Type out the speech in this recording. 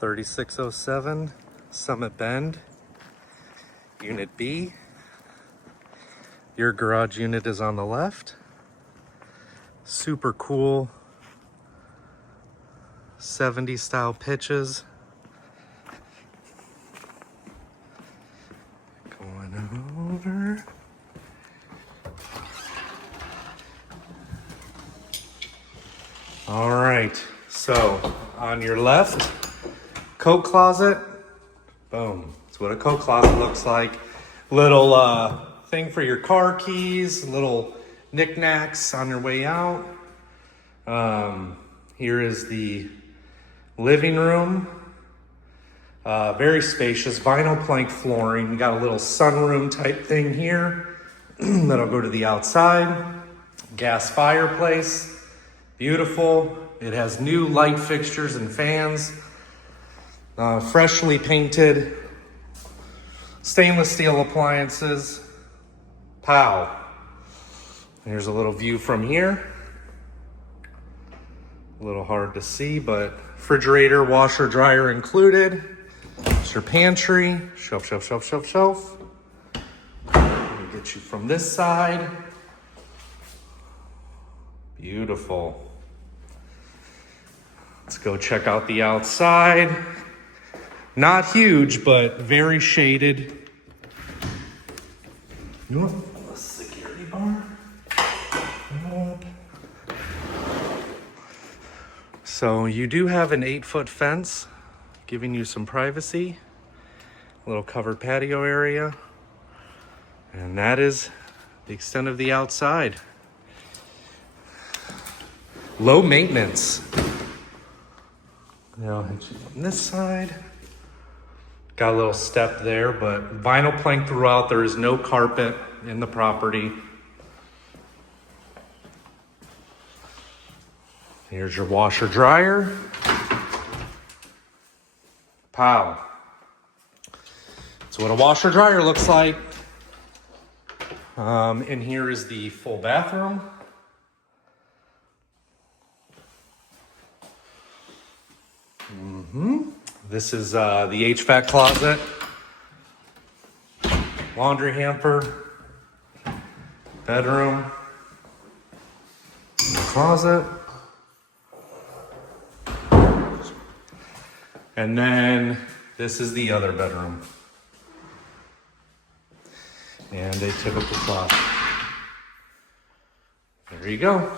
3607 Summit Bend, Unit B. Your garage unit is on the left. Super cool 70s style pitches. Going over. All right, so on your left, coat closet. Boom, that's what a coat closet looks like. Little thing for your car keys, little knickknacks on your way out. Here is the living room. Very spacious, vinyl plank flooring. You got a little sunroom type thing here that'll go to the outside. Gas fireplace. Beautiful. It has new light fixtures and fans. Freshly painted stainless steel appliances. Pow. Here's a little view from here. A little hard to see, but refrigerator, washer, dryer included. It's your pantry. Shelf, shelf, shelf, shelf, shelf. Let me get you from this side. Beautiful. Let's go check out the outside. Not huge, but very shaded. You want a security bar? So you do have an 8-foot fence, giving you some privacy. A little covered patio area. And that is the extent of the outside. Low maintenance. I'll hit you on this side. Got a little step there, but vinyl plank throughout. There is no carpet in the property. Here's your washer dryer. Pow. That's what a washer dryer looks like. And here is the full bathroom. This is the HVAC closet, laundry hamper, bedroom, closet, and then this is the other bedroom. And they took up the closet. There you go.